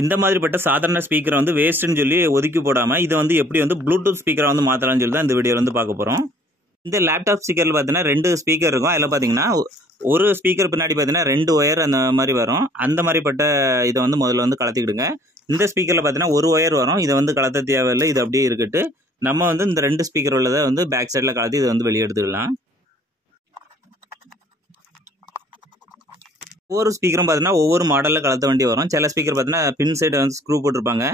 இந்த மாதிரிப்பட்ட சாதாரண ஸ்பீக்கரை வந்து வேஸ்ட்டுன்னு சொல்லி ஒதுக்கி போடாமல் இதை வந்து எப்படி வந்து ப்ளூடூத் ஸ்பீக்கரை வந்து மாற்றலாம்னு சொல்லி தான் இந்த வீடியோவில் வந்து பார்க்க போகிறோம். இந்த லேப்டாப் ஸ்பீக்கரில் பார்த்தீங்கன்னா 2 ஸ்பீக்கர் இருக்கும். அதில் பார்த்தீங்கன்னா ஒரு ஸ்பீக்கர் பின்னாடி பார்த்தீங்கன்னா 2 ஒயர் அந்த மாதிரி வரும். அந்த மாதிரிப்பட்ட இதை வந்து முதல்ல வந்து கலத்திக்கிடுங்க. இந்த ஸ்பீக்கரில் பார்த்தீங்கன்னா ஒரு ஒயர் வரும். இதை வந்து கலத்த தேவையில்லை, இது அப்படியே இருக்கட்டு. நம்ம வந்து இந்த 2 ஸ்பீக்கர் உள்ளதை வந்து பேக் சைடில் கலத்தி இதை வந்து வெளியே எடுத்துக்கலாம். ஒவ்வொரு ஸ்பீக்கரும் பார்த்தீங்கன்னா ஒவ்வொரு மாடலில் கலத்த வேண்டி வரும். சில ஸ்பீக்கர் பார்த்தீங்கன்னா பின் சைடு வந்து ஸ்க்ரூ போட்டிருப்பாங்க.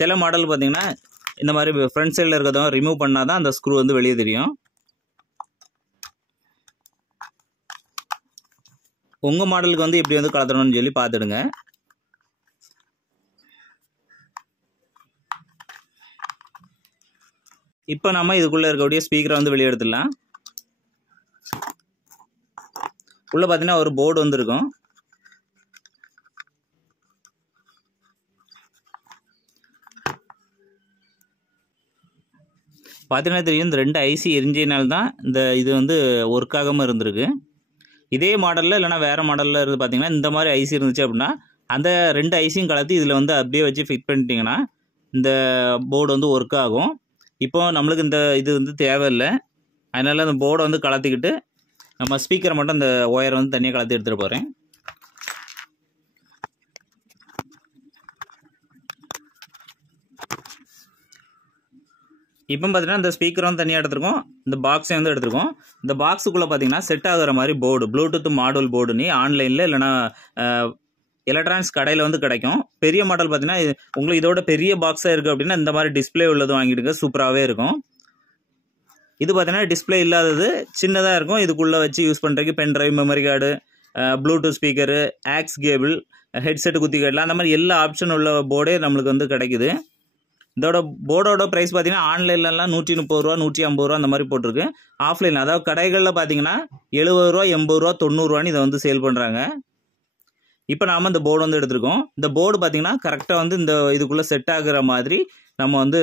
சில மாடல் பார்த்தீங்கன்னா இந்த மாதிரி ஃப்ரண்ட் சைடில் இருக்கிறதும் ரிமூவ் பண்ணால் தான் அந்த ஸ்க்ரூ வந்து வெளியே தெரியும். உங்கள் மாடலுக்கு வந்து எப்படி வந்து கலத்தணும்னு சொல்லி பார்த்துடுங்க. இப்போ நம்ம இதுக்குள்ளே இருக்கக்கூடிய ஸ்பீக்கரை வந்து வெளியே எடுத்துடலாம். உள்ளே பார்த்தீங்கன்னா ஒரு போர்டு வந்து இருக்கும். பார்த்தீங்கன்னா தெரியும், இந்த 2 ஐசி எரிஞ்சதுனால்தான் இந்த இது வந்து ஒர்க் ஆகாமல் இருந்திருக்கு. இதே மாடலில் இல்லைனா வேறு மாடலில் இருந்து பார்த்தீங்கன்னா இந்த மாதிரி ஐசி இருந்துச்சு அப்படின்னா அந்த 2 ஐசியும் கலத்தி இதில் வந்து அப்படியே வச்சு ஃபிட் பண்ணிட்டீங்கன்னா இந்த போர்டு வந்து ஒர்க் ஆகும். இப்போ நம்மளுக்கு இந்த இது வந்து தேவையில்லை. அதனால் அந்த போர்டை வந்து கலத்திக்கிட்டு நம்ம ஸ்பீக்கரை மட்டும் அந்த ஒயரை வந்து தனியாக கலத்தி எடுத்துகிட்டு போகிறேன். இப்போ பார்த்தீங்கன்னா இந்த ஸ்பீக்கர் வந்து தனியாக எடுத்துருக்கோம், இந்த பாக்ஸை வந்து எடுத்துருக்கோம். இந்த பாக்ஸுக்குள்ளே பார்த்தீங்கன்னா செட் ஆகிற மாதிரி போர்டு, ப்ளூடூத் மாடல் போர்டுன்னு ஆன்லைனில் இல்லைனா எலக்ட்ரானிக்ஸ் கடையில் வந்து கிடைக்கும். பெரிய மாடல் பார்த்தீங்கன்னா உங்களுக்கு இதோட பெரிய பாக்ஸாக இருக்குது அப்படின்னா இந்த மாதிரி டிஸ்பிளே உள்ளது வாங்கிடுங்க, சூப்பராகவே இருக்கும். இது பார்த்தீங்கன்னா டிஸ்பிளே இல்லாதது சின்னதாக இருக்கும். இதுக்குள்ளே வச்சு யூஸ் பண்ணுறதுக்கு pen drive, memory card, Bluetooth speaker, aux cable, headset குத்தி கேட்கலாம். அந்த மாதிரி எல்லா ஆப்ஷன் உள்ள போர்டே நம்மளுக்கு வந்து கிடைக்குது. இதோட போர்டோட ப்ரைஸ் பார்த்தீங்கன்னா ஆன்லைன்லலாம் 130 ரூபா, 150 ரூபா அந்த மாதிரி போட்டிருக்கு. ஆஃப்லைன் அதாவது கடைகளில் பார்த்தீங்கன்னா 70 ரூபா, 80 ரூபா, 90 ரூபான்னு இதை வந்து சேல் பண்ணுறாங்க. இப்போ நாம் இந்த போர்டு வந்து எடுத்துருக்கோம். இந்த போர்டு பார்த்தீங்கன்னா கரெக்டாக வந்து இந்த இதுக்குள்ளே செட் ஆகுற மாதிரி நம்ம வந்து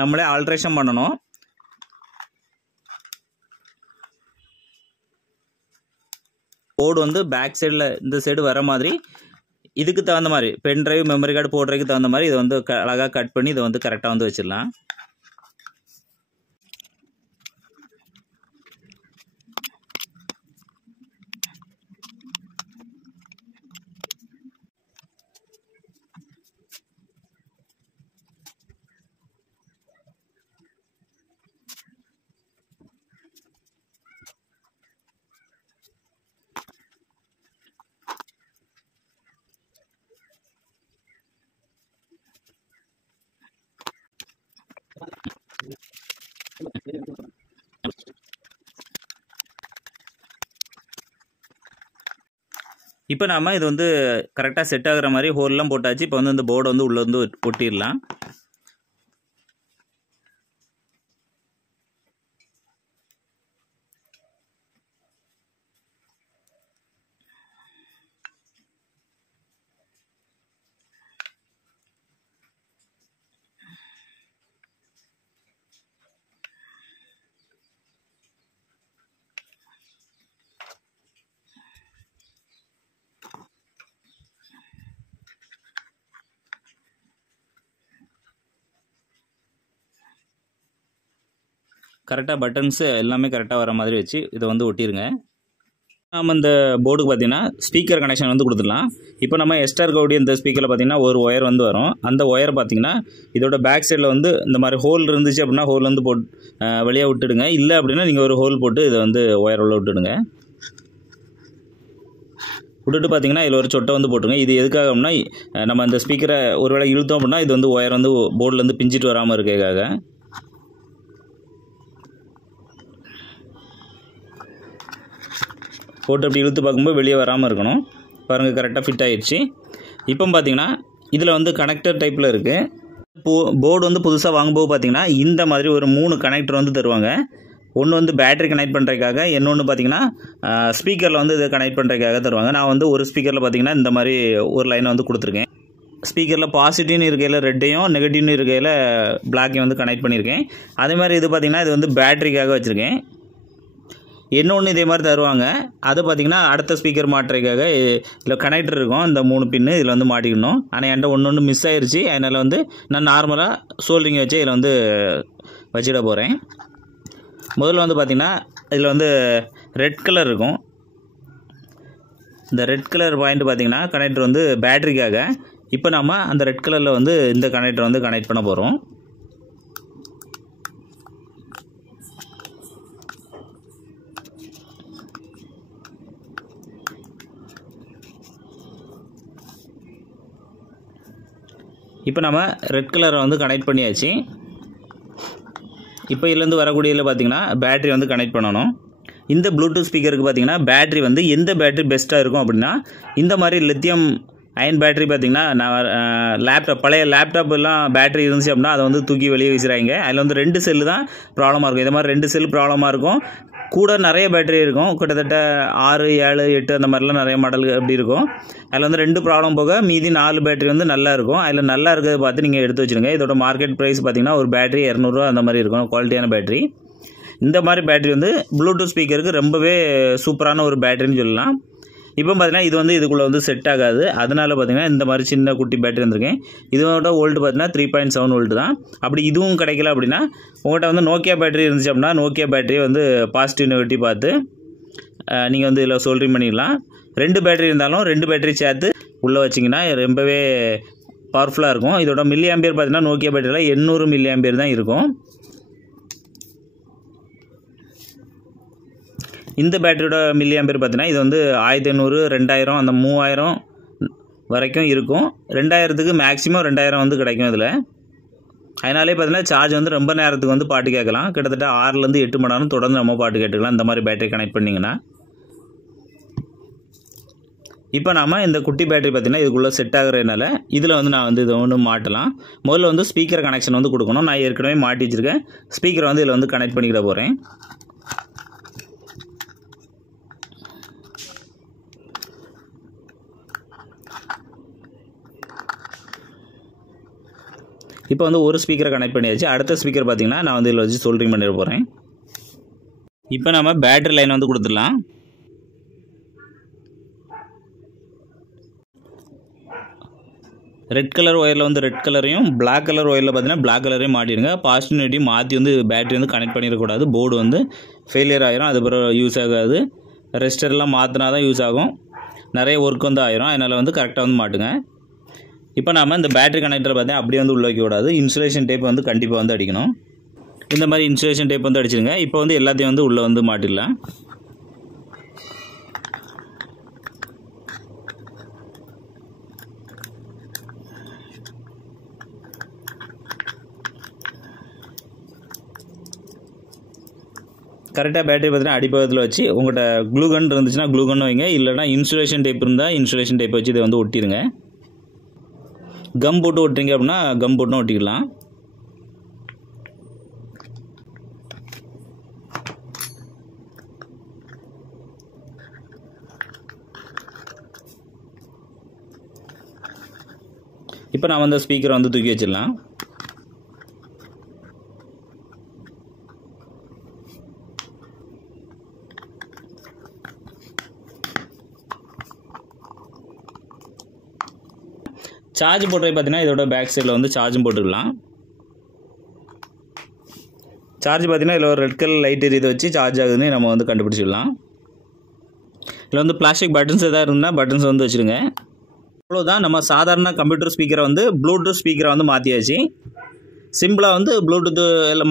நம்மளே ஆல்ட்ரேஷன் பண்ணணும். போர்டு வந்து பேக் சைடில் இந்த சைடு வர மாதிரி இதுக்கு தகுந்த மாதிரி பென் ட்ரைவ், மெமரி கார்டு போடுறதுக்கு தகுந்த மாதிரி இதை வந்து அழகாக கட் பண்ணி இதை வந்து கரெக்டாக வந்து வச்சிடலாம். இப்போ நாம் இது வந்து கரெக்டாக செட் ஆகுற மாதிரி ஹோல்லாம் போட்டாச்சு. இப்போ வந்து இந்த போர்டை வந்து உள்ளே வந்து ஒட்டிடலாம். கரெக்டாக பட்டன்ஸு எல்லாமே கரெக்டாக வர மாதிரி வச்சு இதை வந்து ஒட்டிடுங்க. நம்ம இந்த போர்டுக்கு பார்த்தீங்கன்னா ஸ்பீக்கர் கனெக்ஷன் வந்து கொடுத்துடலாம். இப்போ நம்ம எக்ஸ்ட்ரா இருக்கக்கூடிய இந்த ஸ்பீக்கரில் பார்த்தீங்கன்னா ஒரு ஒயர் வந்து வரும். அந்த ஒயர் பார்த்தீங்கன்னா இதோட பேக் சைடில் வந்து இந்த மாதிரி ஹோல் இருந்துச்சு அப்படின்னா ஹோல் வந்து வெளியே விட்டுடுங்க. இல்லை அப்படின்னா நீங்கள் ஒரு ஹோல் போட்டு இதை வந்து ஒயர் உள்ள விட்டுடுங்க. விட்டுட்டு பார்த்தீங்கன்னா இதில் ஒரு சொட்டை வந்து போட்டுருங்க. இது எதுக்காக அப்படின்னா நம்ம அந்த ஸ்பீக்கரை ஒரு வேளை இழுத்தோம் அப்படின்னா இது வந்து ஒயர் வந்து போர்டிலேருந்து பிஞ்சிட்டு வராமல் இருக்கிறதுக்காக. போட்டு அப்படி இழுத்து பார்க்கும்போது வெளியே வராமல் இருக்கணும். பாருங்கள், கரெக்டாக ஃபிட் ஆகிடுச்சு. இப்போ பார்த்தீங்கன்னா இதில் வந்து கனெக்டர் டைப்பில் இருக்குது. போர்டு வந்து புதுசாக வாங்கும்போது பார்த்தீங்கன்னா இந்த மாதிரி ஒரு 3 கனெக்டர் வந்து தருவாங்க. ஒன்று வந்து பேட்டரி கனெக்ட் பண்ணுறதுக்காக, இன்னொன்று பார்த்தீங்கன்னா ஸ்பீக்கரில் வந்து இதை கனெக்ட் பண்ணுறதுக்காக தருவாங்க. நான் வந்து ஒரு ஸ்பீக்கரில் பார்த்தீங்கன்னா இந்த மாதிரி ஒரு லைனை வந்து கொடுத்துருக்கேன். ஸ்பீக்கரில் பாசிட்டிவ்னு இருக்கையில் ரெட்டையும், நெகட்டிவ்னு இருக்கையில் பிளாக்கையும் வந்து கனெக்ட் பண்ணியிருக்கேன். அதே மாதிரி இது பார்த்திங்கன்னா இது வந்து பேட்டரிக்காக வச்சுருக்கேன். இன்னொன்று இதே மாதிரி தருவாங்க. அது பார்த்திங்கன்னா அடுத்த ஸ்பீக்கர் மாட்டுறதுக்காக இதில் கனெக்டர் இருக்கும், இந்த 3 பின்னு இதில் வந்து மாட்டிக்கணும். ஆனால் என்கிட்ட ஒன்று மிஸ் ஆயிடுச்சு. அதனால் வந்து நான் நார்மலாக சோல்டரிங் வச்சு இதில் வந்து வச்சிட போகிறேன். முதல்ல வந்து பார்த்திங்கன்னா இதில் வந்து ரெட் கலர் இருக்கும். இந்த ரெட் கலர் பாயிண்ட் பார்த்திங்கன்னா கனெக்டர் வந்து பேட்டரிக்காக. இப்போ நம்ம அந்த ரெட் கலரில் வந்து இந்த கனெக்டர் வந்து கனெக்ட் பண்ண போகிறோம். இப்போ நம்ம ரெட் கலரை வந்து கனெக்ட் பண்ணியாச்சு. இப்போ இதுலேருந்து வரக்கூடியதில் பார்த்திங்கன்னா பேட்ரி வந்து கனெக்ட் பண்ணணும். இந்த ப்ளூடூத் ஸ்பீக்கருக்கு பார்த்திங்கன்னா பேட்ரி வந்து எந்த பேட்ரி பெஸ்ட்டாக இருக்கும் அப்படின்னா, இந்த மாதிரி லித்தியம் அயன் பேட்ரி பார்த்திங்கன்னா நான் பழைய லேப்டாப் எல்லாம் பேட்ரி இருந்துச்சு அப்படின்னா அதை வந்து தூக்கி வெளியே வீசுகிறாங்க. அதில் வந்து 2 செல்லு தான் ப்ராப்ளமாக இருக்கும். இந்த மாதிரி 2 செல்லு ப்ராப்ளமாக இருக்கும். கூட நிறைய பேட்டரி இருக்கும், கிட்டத்தட்ட 6, 7, 8 அந்த மாதிரிலாம் நிறைய மாடல் அப்படி இருக்கும். அதில் வந்து 2 ப்ராப்ளம் போக மீதி 4 பேட்டரி வந்து நல்லா இருக்கும். அதில் நல்லா இருக்கிறத பார்த்து நீங்கள் எடுத்து வச்சுருங்க. இதோட மார்க்கெட் ப்ரைஸ் பார்த்திங்கன்னா ஒரு பேட்டரி 200 ரூபா அந்த மாதிரி இருக்கும், குவாலிட்டியான பேட்டரி. இந்த மாதிரி பேட்டரி வந்து ப்ளூடூத் ஸ்பீக்கருக்கு ரொம்பவே சூப்பரான ஒரு பேட்டரின்னு சொல்லலாம். இப்போ பார்த்தீங்கன்னா இது வந்து இதுக்குள்ளே வந்து செட் ஆகாது. அதனால பார்த்தீங்கன்னா இந்த மாதிரி சின்ன குட்டி பேட்டரி வந்திருக்கேன். இதோட வோல்ட் பார்த்தீங்கன்னா 3.7 வோல்ட் தான். அப்படி இதுவும் கிடைக்கல அப்படின்னா உங்கள்கிட்ட வந்து நோக்கியா பேட்டரி இருந்துச்சு அப்படின்னா நோக்கியா பேட்டரியை வந்து பாசிட்டிவ் நெகட்டிவ் பார்த்து நீங்கள் வந்து இதில் சோல்டரிங் பண்ணிடலாம். 2 பேட்டரி இருந்தாலும் 2 பேட்டரி சேர்த்து உள்ளே வச்சிங்கன்னா ரொம்பவே பவர்ஃபுல்லாக இருக்கும். இதோட மில்லி ஆம்பியர் பார்த்தீங்கன்னா நோக்கியா பேட்டரியில் 800 மில்லி ஆம்பியர் தான் இருக்கும். இந்த பேட்டரியோட மில்லி ஆம்பியர் பார்த்தீங்கன்னா இது வந்து 1500, 2000 அந்த 3000 வரைக்கும் இருக்கும். 2000க்கு மேக்ஸிமம் 2000 வந்து கிடைக்கும் இதில். அதனாலே பார்த்தீங்கன்னா சார்ஜ் வந்து ரொம்ப நேரத்துக்கு வந்து பாட்டு கேட்கலாம். கிட்டத்தட்ட 6லேருந்து 8 மணி நேரம் தொடர்ந்து நம்ம பாட்டு கேட்டுக்கலாம் இந்த மாதிரி பேட்டரி கனெக்ட் பண்ணிங்கன்னா. இப்போ நாம் இந்த குட்டி பேட்டரி பார்த்திங்கன்னா இதுக்குள்ளே செட் ஆகுறதுனால இதில் வந்து நான் வந்து இதை ஒன்று மாட்டலாம். முதல்ல வந்து ஸ்பீக்கர் கனெக்ஷன் வந்து கொடுக்கணும். நான் ஏற்கனவே மாட்டி வச்சுருக்கேன். ஸ்பீக்கரை வந்து இதில் வந்து கனெக்ட் பண்ணிக்கிட போகிறேன். இப்போ வந்து ஒரு ஸ்பீக்கரை கனெக்ட் பண்ணியாச்சு. அடுத்த ஸ்பீக்கர் பார்த்திங்கன்னா நான் வந்து இதில் வச்சு சோல்டரிங் பண்ணிட போகிறேன். இப்போ நம்ம பேட்டரி லைன் வந்து கொடுத்துடலாம். ரெட் கலர் ஒயரில் வந்து ரெட் கலரையும் பிளாக் கலர் ஒயரில் பார்த்தீங்கன்னா பிளாக் கலரையும் மாட்டிடுங்க. பாசிட்டிவ் நெகட்டிவ் மாற்றி வந்து பேட்டரி வந்து கனெக்ட் பண்ணிடக்கூடாது. போர்டு வந்து ஃபெயிலியர் ஆகிரும். அதுக்கப்புறம் யூஸ் ஆகாது. ரெஸ்டர்லாம் மாற்றினா தான் யூஸ் ஆகும். நிறைய ஒர்க் வந்து ஆயிரும். அதனால் வந்து கரெக்டாக வந்து மாட்டுங்க. இப்போ நாம் இந்த பேட்டரி கனெக்டரை பார்த்தீங்கன்னா அப்படியே வந்து உள்ள வைக்கக்கூடாது. இன்சுலேஷன் டேப் வந்து கண்டிப்பாக வந்து அடிக்கணும். இந்த மாதிரி இன்சுலேஷன் டேப் வந்து அடிச்சிடுங்க. இப்போ வந்து எல்லாத்தையும் வந்து உள்ளே வந்து மாட்டிடலாம். கரெக்டாக பேட்டரி பார்த்தீங்கன்னா அடிப்பகத்தில் வச்சு உங்கள்கிட்ட க்ளூகன் இருந்துச்சுன்னா க்ளூகன் வைங்க. இல்லைனா இன்சுலேஷன் டேப் இருந்தால் இன்சுலேஷன் டேப் வச்சு இதை வந்து ஒட்டிடுங்க. கம் போட்டு ஒட்டுறீங்க அப்படின்னா கம் போட்டும் ஒட்டிக்கலாம். இப்போ நான் வந்து ஸ்பீக்கரை வந்து தூக்கி வச்சிடலாம். சார்ஜ் போடுறது பார்த்தீங்கன்னா இதோட பேக் சைடில் வந்து சார்ஜும் போட்டுக்கலாம். சார்ஜ் பார்த்தீங்கன்னா இதில் ஒரு ரெட் கலர் லைட் எரியுது வச்சு சார்ஜ் ஆகுதுன்னு நம்ம வந்து கண்டுபிடிச்சிடலாம். இதில் வந்து பிளாஸ்டிக் பட்டன்ஸ் எதாவது இருந்தால் பட்டன்ஸ் வந்து வச்சுருங்க. அவ்வளோதான். நம்ம சாதாரண கம்ப்யூட்டர் ஸ்பீக்கரை வந்து ப்ளூடூத் ஸ்பீக்கரை வந்து மாற்றியாச்சு. சிம்பிளாக வந்து ப்ளூடூத்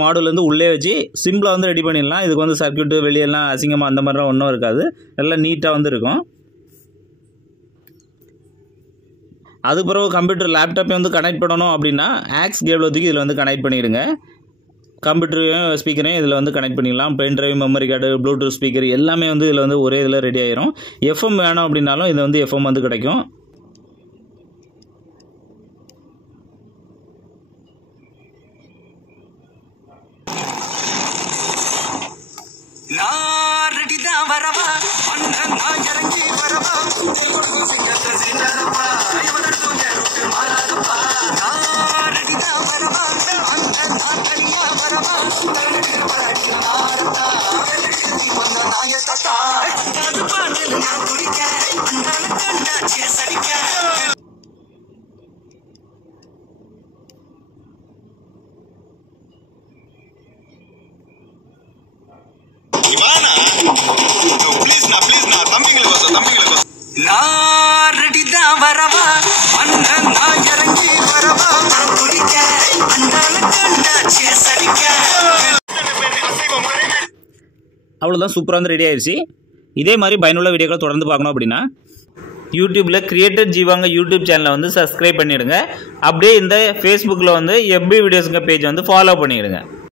மாடல் வந்து உள்ளே வச்சு சிம்பிளாக வந்து ரெடி பண்ணிடலாம். இதுக்கு வந்து சர்க்யூட்டு வெளியெல்லாம் அசிங்கமாக அந்த மாதிரிலாம் ஒன்றும் இருக்காது. நல்லா நீட்டாக வந்து இருக்கும். அதுக்கப்புறம் கம்ப்யூட்டர் லேப்டாப்பை வந்து கனெக்ட் பண்ணணும் அப்படின்னா ஆக்ஸ் கேபிள் தூக்கி இதில் வந்து கனெக்ட் பண்ணிடுங்க. கம்ப்யூட்டரையும் ஸ்பீக்கரையும் இதில் வந்து கனெக்ட் பண்ணிடலாம். Pen drive, memory card, Bluetooth speaker எல்லாமே வந்து இதில் வந்து ஒரே இதில் ரெடி ஆயிரும். எஃப்எம் வேணும் அப்படின்னாலும் இது வந்து எஃப்எம் வந்து கிடைக்கும். அவ்வளோதான், சூப்பராக வந்து ரெடி ஆயிடுச்சு. இதே மாதிரி பயனுள்ள வீடியோக்களை தொடர்ந்து பார்க்கணும் அப்படின்னா யூடியூப்பில் கிரியேட்டர் ஜீவாங்க யூடியூப் சேனலை வந்து சப்ஸ்கிரைப் பண்ணிவிடுங்க. அப்படியே இந்த ஃபேஸ்புக்கில் வந்து FB வீடியோஸுங்க பேஜ் வந்து ஃபாலோ பண்ணிவிடுங்க.